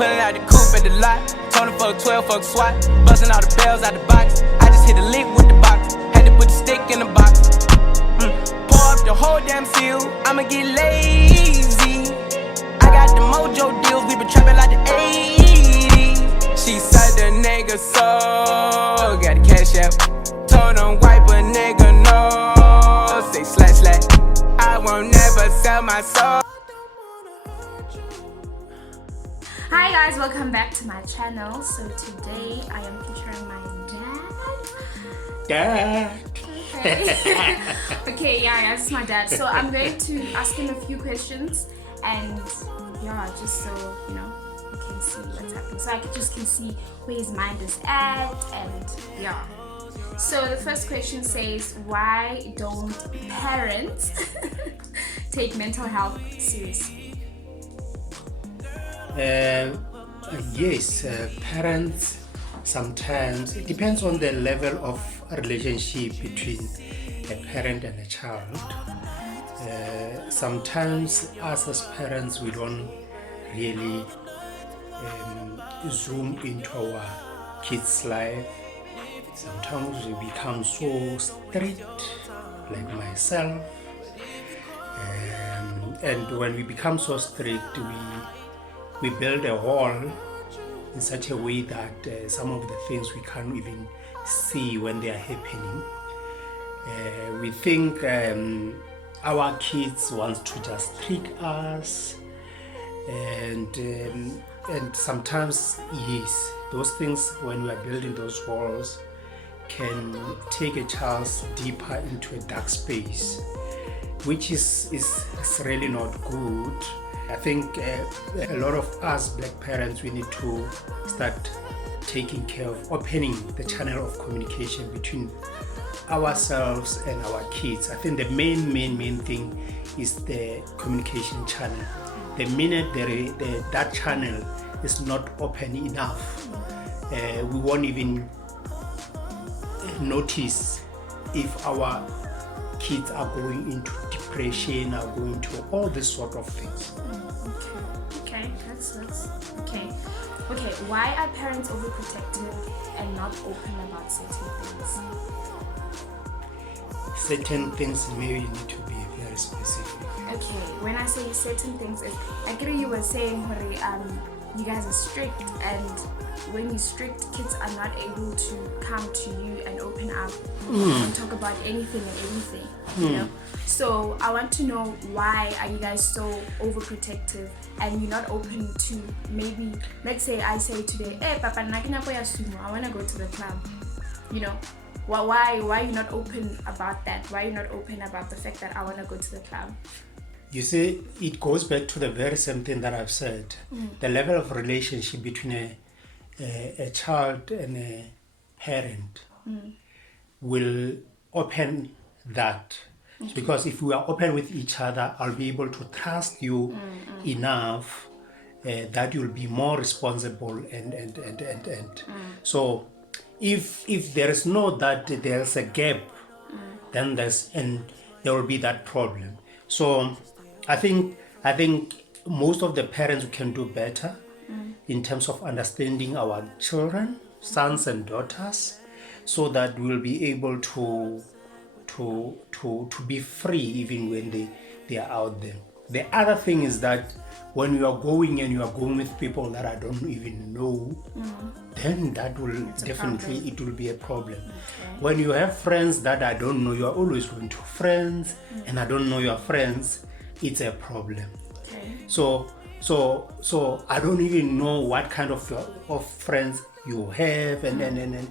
Pulling out the coupe at the lot. Told him fuck 12, fuck SWAT. Busting all the bells out the box. I just hit a lick with the box. Had to put the stick in the box. Pour up the whole damn seal. I'ma get lazy. I got the mojo deals. We been trapping like the 80s. She said the nigga so. Got the cash out. Told him wipe a nigga no. Say slash slash. I won't never sell my soul. Hi guys, welcome back to my channel. So today I am featuring my dad. Okay, yeah, this is my dad. So I'm going to ask him a few questions and yeah, just so you know you can see what's happening. So I just can see where his mind is at and yeah. So the first question says, why don't parents take mental health seriously? Yes, parents sometimes, it depends on the level of relationship between a parent and a child. Sometimes us as parents, we don't really zoom into our kids' life. Sometimes we become so strict, like myself. And when we become so strict, we build a wall in such a way that some of the things we can't even see when they are happening. We think our kids want to just trick us, and sometimes, yes, those things, when we are building those walls, can take a child deeper into a dark space, which is really not good. I think a lot of us black parents, we need to start taking care of opening the channel of communication between ourselves and our kids. I think the main thing is the communication channel. The minute that channel is not open enough, we won't even notice if our kids are going into depression, are going to all this sort of things. Okay, that's okay. Okay, why are parents overprotective and not open about certain things? Certain things maybe need to be very specific. Okay, when I say certain things, I get you were saying, you guys are strict, and when you're strict, kids are not able to come to you and open up and talk about anything and everything, you know. So I want to know, why are you guys so overprotective and you're not open to, maybe, let's say I say today, hey papa, I want to go to the club, you know. Why are you not open about that? Why are you not open about the fact that I want to go to the club? You see, it goes back to the very same thing that I've said. The level of relationship between a child and a parent will open that. Because if we are open with each other, I'll be able to trust you enough that you'll be more responsible and. So if there is no that, there's a gap, then there will be that problem. So I think most of the parents can do better in terms of understanding our children, sons and daughters, so that we'll be able to be free even when they are out there. The other thing is that when you are going with people that I don't even know, then that will it will be a problem. Okay. When you have friends that I don't know, you are always going to friends, and I don't know your friends, it's a problem. Okay. So I don't even know what kind of friends you have, and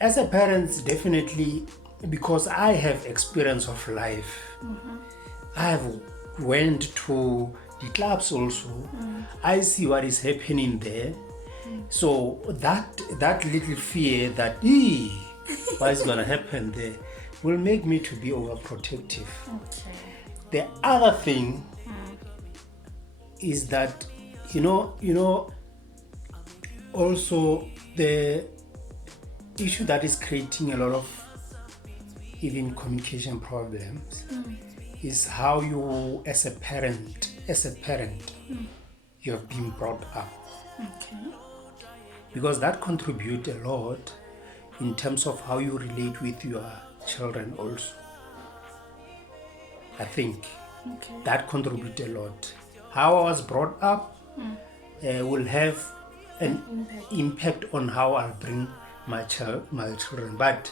as a parent, definitely, because I have experience of life, I have went to the clubs also. I see what is happening there. So that little fear that what is gonna happen there will make me to be overprotective. Okay. The other thing is that you know also the issue that is creating a lot of even communication problems is how you as a parent you have been brought up. Okay. because that contributes a lot in terms of how you relate with your children also. I think Okay. that contributes a lot. How I was brought up will have an impact on how I'll bring my children. But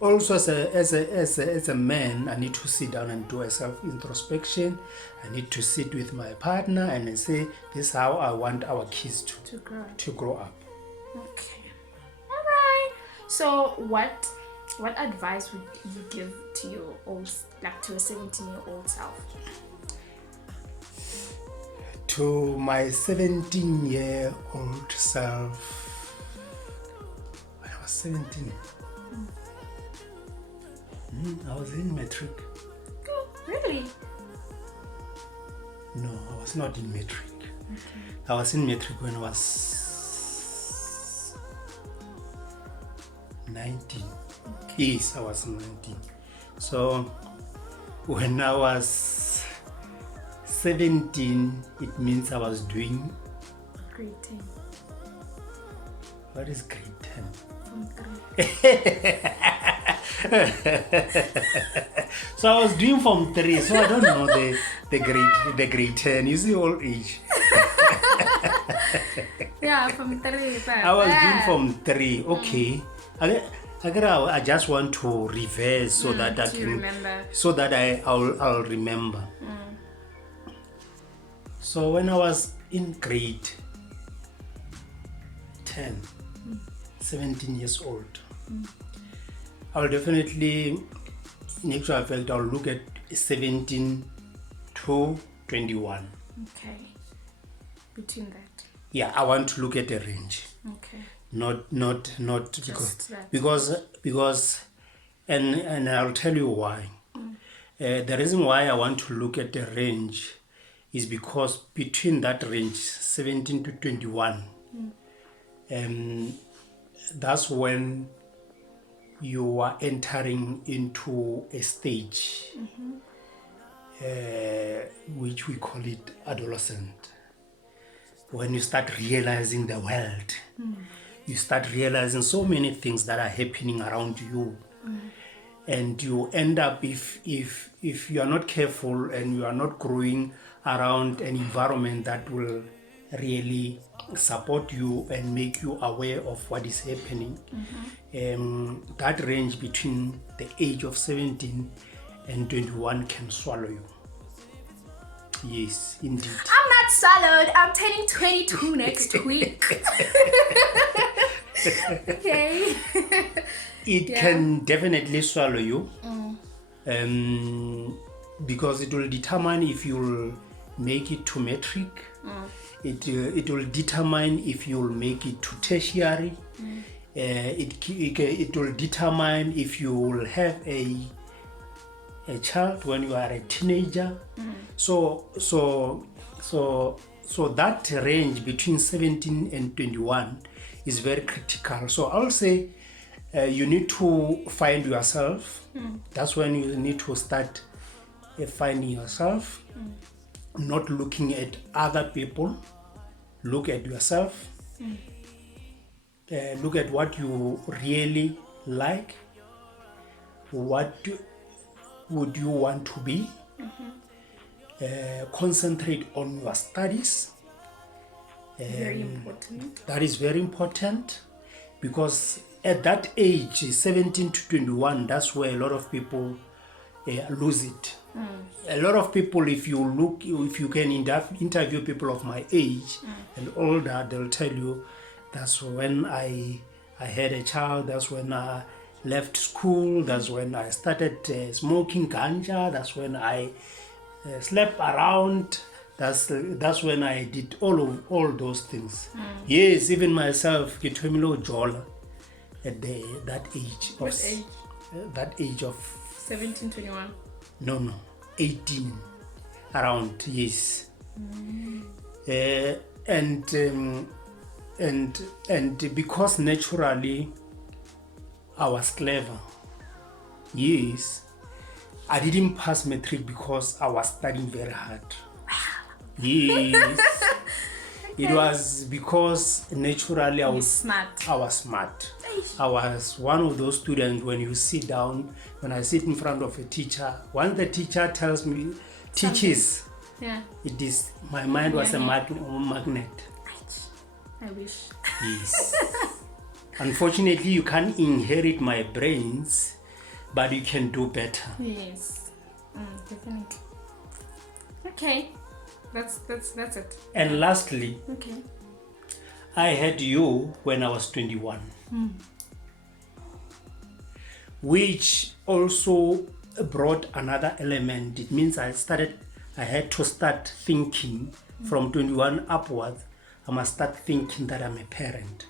also as a man, I need to sit down and do a self introspection. I need to sit with my partner and say, this is how I want our kids to grow up. Okay. All right. So what advice would you give to your old, like to a 17-year-old self? To my 17-year-old self, when I was 17, I was in matric. Oh, really? No, I was not in matric. Okay. I was in matric when I was 19. Yes, I was 19. So when I was 17, it means I was doing, Grade 10. what is grade 10? From 3. So I was doing Form 3, so I don't know the grade 10. You see old age. Yeah, from 3. I was doing Form 3. Okay. I just want to reverse so that I can remember. so that I'll remember. So when I was in grade 10, 17 years old, I'll definitely, in actual fact, I'll look at 17 to 21. Okay. Between that. Yeah, I want to look at a range. Okay. Not Just that. because and I'll tell you why. The reason why I want to look at the range is because between that range 17 to 21, that's when you are entering into a stage which we call it adolescent, when you start realizing the world. You start realizing so many things that are happening around you, and you end up, if you are not careful and you are not growing around an environment that will really support you and make you aware of what is happening, that range between the age of 17 and 21 can swallow you. Yes, indeed. I'm not swallowed. I'm turning 22 next week. Okay. It can definitely swallow you, because it will determine if you'll make it to matric. It will determine if you'll make it to tertiary. It will determine if you will have a child when you are a teenager. So that range between 17 and 21 is very critical. So I'll say you need to find yourself. That's when you need to start finding yourself, not looking at other people. Look at yourself. Look at what you really like. What would you want to be? Concentrate on your studies. Very important. That is very important, because at that age, 17 to 21, that's where a lot of people lose it. A lot of people, if you can interview people of my age and older, they'll tell you, that's when I had a child, that's when I left school, that's when I started smoking ganja, that's when I slept around, that's when I did all those things. Yes, even myself, Kitomilo Jola, at that age. What age? That age of 17, 21. No, 18, around, yes. And because naturally I was clever, yes, I didn't pass matric because I was studying very hard. Yes. It was because naturally You're smart. I was smart. Eish. I was one of those students when you sit down, when I sit in front of a teacher, once the teacher tells me, teaches, Yeah. it is, my mind was Yeah, a yeah. magnet. I wish. Yes. Unfortunately, you can't inherit my brains, but you can do better. Yes. Definitely. Okay. That's it. And lastly, Okay. I had you when I was 21, which also brought another element. It means I had to start thinking from 21 upwards. I must start thinking that I'm a parent,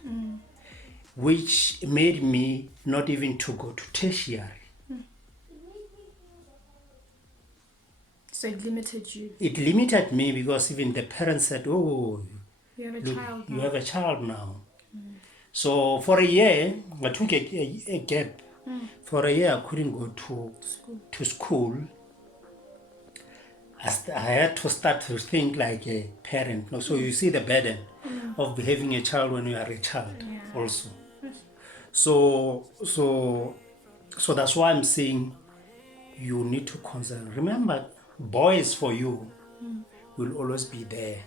which made me not even to go to tertiary. So it limited you. It limited me because even the parents said, oh, You have a look, child you now. have a child now. So for a year, I took a gap. For a year, I couldn't go to school. I had to start to think like a parent. No? So you see the burden of having a child when you are a child also. So that's why I'm saying you need to consider. Remember, boys for you will always be there,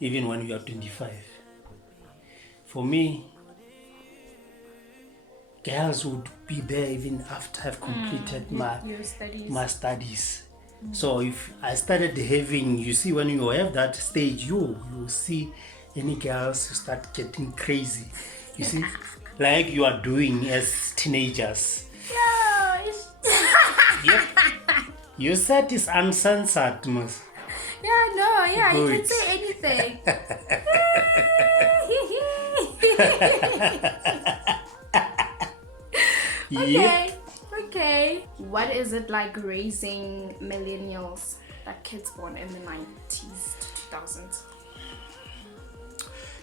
even when you are 25. For me, girls would be there even after I've completed Your studies. my studies. So if I started having, you see, when you have that stage, you see any girls, you start getting crazy. You see, like you are doing as teenagers. No, it's Yep. You said it's uncensored, Ms. yeah, no, yeah, you Good. can say anything. Yep. Okay. What is it like raising millennials, like kids born in the 90s to 2000s?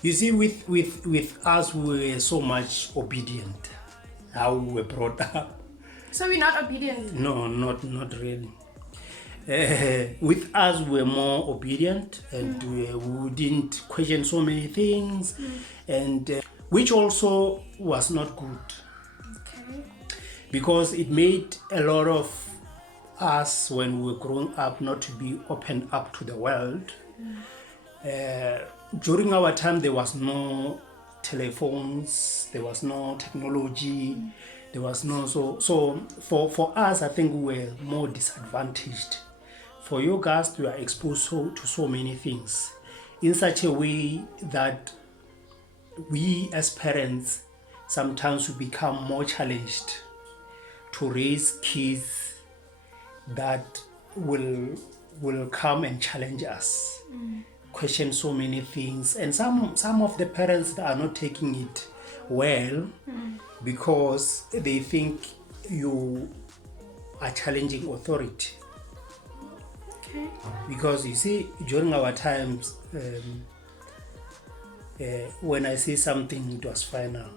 You see, with us, we were so much obedient. How we were brought up. So we're not obedient. No, not really. With us, we were more obedient, and we didn't question so many things, and which also was not good, Okay. because it made a lot of us, when we were growing up, not to be open up to the world. During our time, there was no telephones, there was no technology, there was no so for us, I think we were more disadvantaged. For you guys, you are exposed to so many things in such a way that we as parents sometimes we become more challenged to raise kids that will come and challenge us, question so many things, and some of the parents that are not taking it well because they think you are challenging authority. Okay. Because you see, during our times, when I say something, it was final.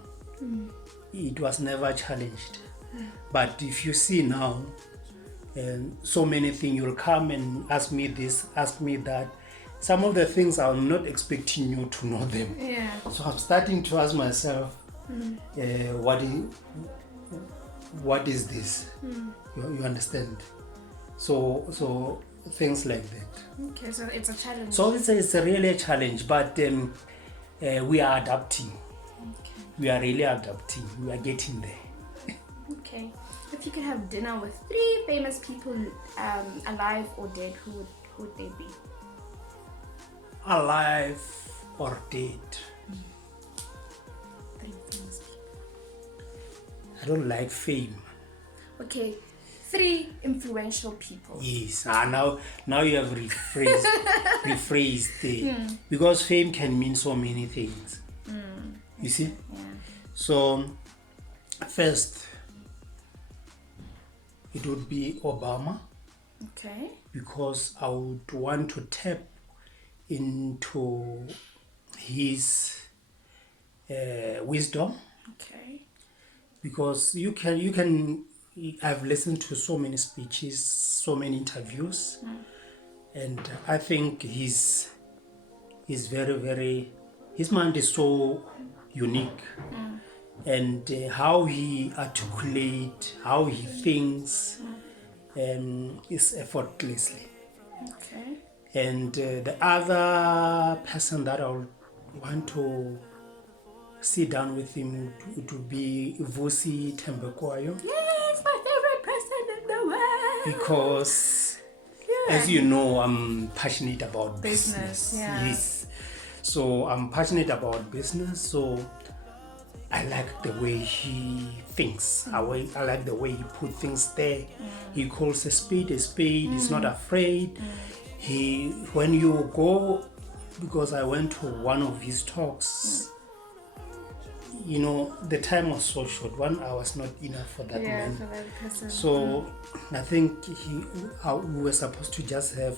It was never challenged. But if you see now, so many things, you'll come and ask me this, ask me that. Some of the things I'm not expecting you to know them. Yeah. So I'm starting to ask myself, what is this? You understand? So things like that. Okay, so it's a challenge. So it's a really a challenge, but we are adapting. Okay. We are really adapting. We are getting there. Okay. If you could have dinner with 3 famous people, alive or dead, who would they be? Alive or dead? 3 famous people. I don't like fame. Okay. 3 influential people. Yes. Now you have rephrased it. Because fame can mean so many things. You see? Yeah. So first, it would be Obama, Okay. because I would want to tap into his wisdom, Okay. because you can I've listened to so many speeches, so many interviews, and I think his is very, his mind is so unique. And how he articulates, how he thinks, is effortlessly. Okay. And the other person that I would want to sit down with him to be Vusi Tembekwayo, Yes, my favorite person in the world. because Yeah. as you know, I'm passionate about Business, business. yeah. Yes. So I'm passionate about business. So I like the way he thinks. I like the way he put things there. He calls a spade a spade. He's not afraid. When you go, because I went to one of his talks, the time was so short. 1 hour was not enough for that Yeah, man. for that person. So I think we were supposed to just have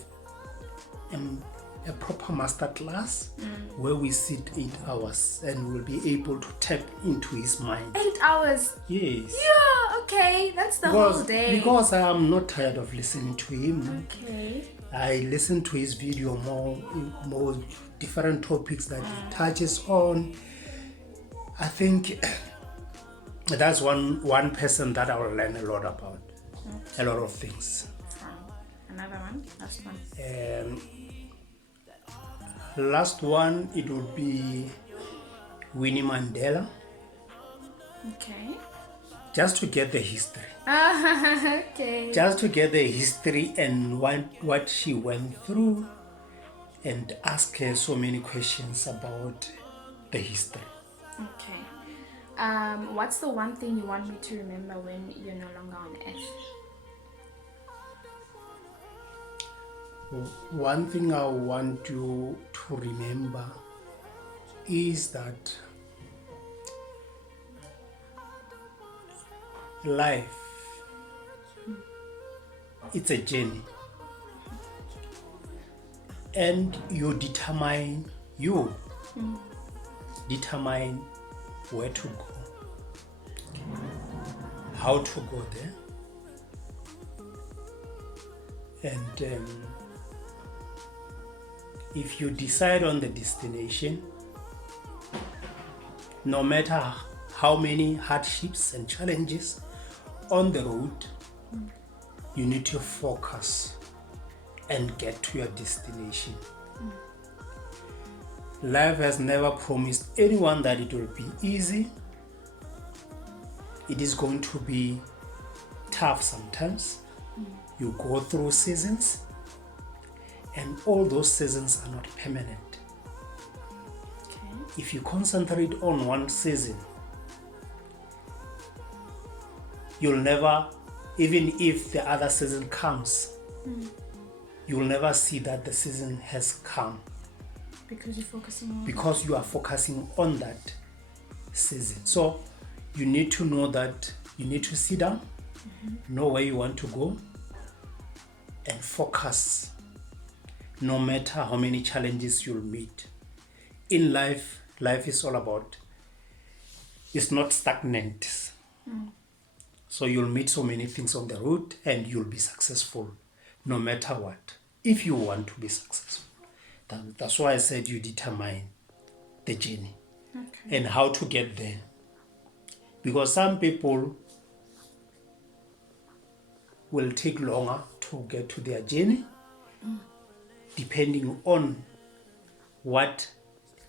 a proper master class where we sit 8 hours and we'll be able to tap into his mind. 8 hours. Yes. Yeah, okay. That's the whole day. Because I'm not tired of listening to him. Okay. I listen to his video more different topics that he touches on. I think that's one person that I will learn a lot about. A lot of things. Another one? Last one. Last one, it would be Winnie Mandela, Okay. just to get the history. Okay. Just to get the history and what she went through, and ask her so many questions about the history. Okay. What's the one thing you want me to remember when you're no longer on earth? One thing I want you to remember is that life, it's a journey, and you determine where to go, how to go there, and if you decide on the destination, no matter how many hardships and challenges on the road, you need to focus and get to your destination. Life has never promised anyone that it will be easy. It is going to be tough sometimes. You go through seasons, and all those seasons are not permanent. Okay. If you concentrate on one season, you'll never, even if the other season comes, you'll never see that the season has come, Because you're focusing on. because you are focusing on that season. So you need to know that you need to sit down, know where you want to go, and focus, no matter how many challenges you'll meet. In life is all about, it's not stagnant. So you'll meet so many things on the road and you'll be successful no matter what, if you want to be successful. That's why I said you determine the journey and how to get there. Because some people will take longer to get to their journey, depending on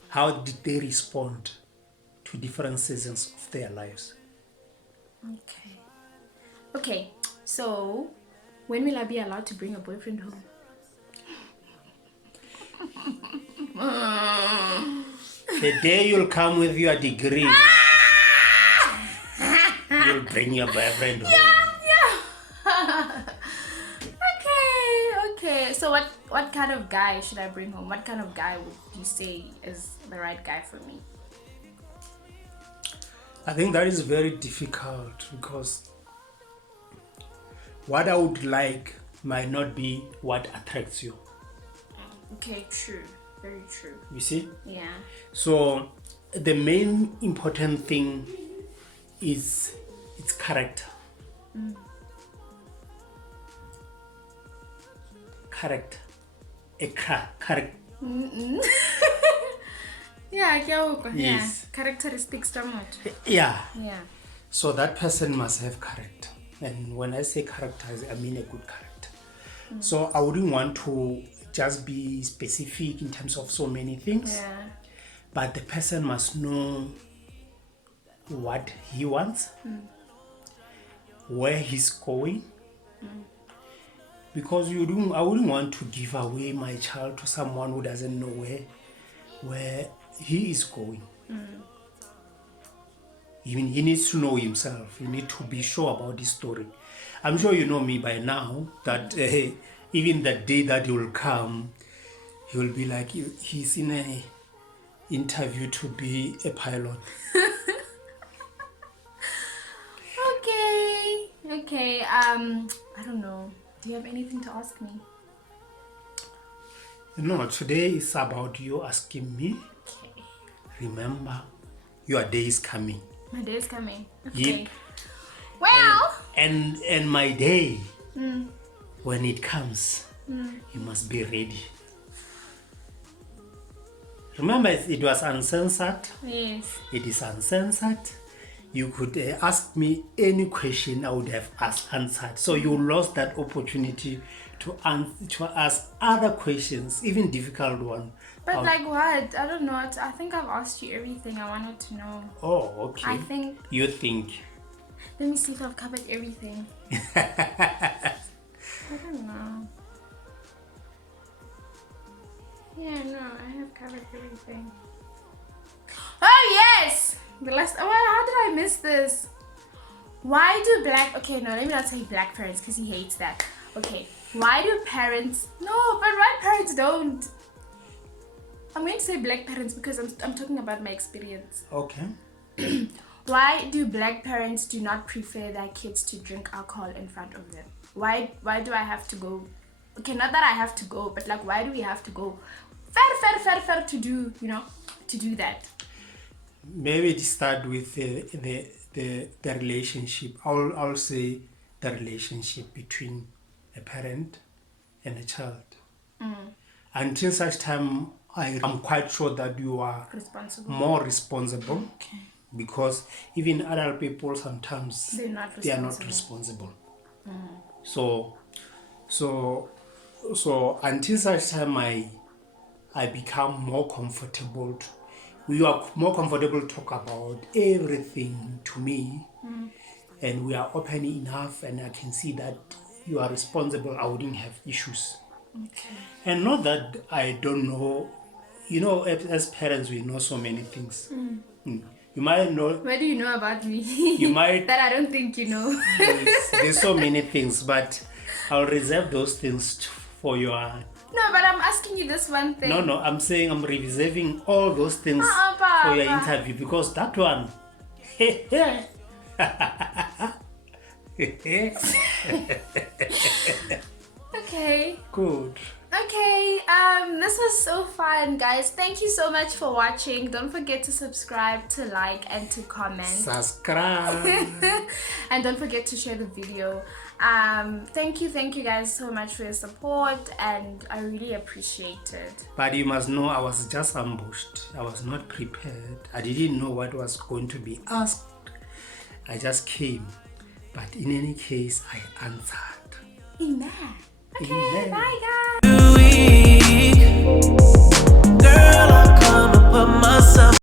how did they respond to different seasons of their lives. Okay, so when will I be allowed to bring a boyfriend home? The day you'll come with your degree, you'll bring your boyfriend home. Okay. So what kind of guy should I bring home? What kind of guy would you say is the right guy for me? I think that is very difficult, because what I would like might not be what attracts you. Okay, true. Very true. You see? Yeah. So the main important thing is its character. Character. Character. Yeah, yeah. Yes. Characteristics somewhat. Yeah. Yeah. So that person must have character. And when I say character, I mean a good character. So I wouldn't want to just be specific in terms of so many things. Yeah. But the person must know what he wants, where he's going. Because I wouldn't want to give away my child to someone who doesn't know where he is going. Even he needs to know himself. He needs to be sure about his story. I'm sure you know me by now that even the day that he will come, he will be like he's in a interview to be a pilot. Okay. I don't know. Do you have anything to ask me? No, today is about you asking me. Okay. Remember, your day is coming. My day is coming. Okay. Yep. Well. And my day, when it comes, you must be ready. Remember, it was uncensored. Yes. It is uncensored. You could ask me any question, I would have answered. So you lost that opportunity to ask other questions, even difficult ones. But like what? I don't know. I think I've asked you everything I wanted to know. Oh, okay. I think. You think? Let me see if I've covered everything. I don't know. Yeah, no, I have covered everything. Oh yes! The last. Oh, how did I miss this? Why do okay, no, let me not say black parents because he hates that. Okay, why do parents? No, but white parents don't. I'm going to say black parents because I'm talking about my experience. Okay. Why do black parents do not prefer their kids to drink alcohol in front of them? Why do I have to go? Okay, not that I have to go, but like why do we have to go far to do, to do that? Maybe to start with the relationship. I'll say the relationship between a parent and a child. Until such time, I'm quite sure that you are more responsible. Okay. Because even adult people sometimes they are not responsible. So until such time I become more comfortable. We are more comfortable to talk about everything to me, and we are open enough, and I can see that you are responsible. I wouldn't have issues. Okay. And not that I don't know. As parents, we know so many things. You might know. What do you know about me? You might. That I don't think you know. There's so many things, but I'll reserve those things for your. No, but I'm asking you this one thing. No, I'm saying I'm reserving all those things for your interview because that one. Okay. Good. Okay, this was so fun, guys. Thank you so much for watching. Don't forget to subscribe, to like, and to comment. Subscribe. And don't forget to share the video. Thank you guys so much for your support, and I really appreciate it. But you must know I was just ambushed. I was not prepared. I didn't know what was going to be asked. I just came. But in any case, I answered. Amen. Okay, Amen. bye guys.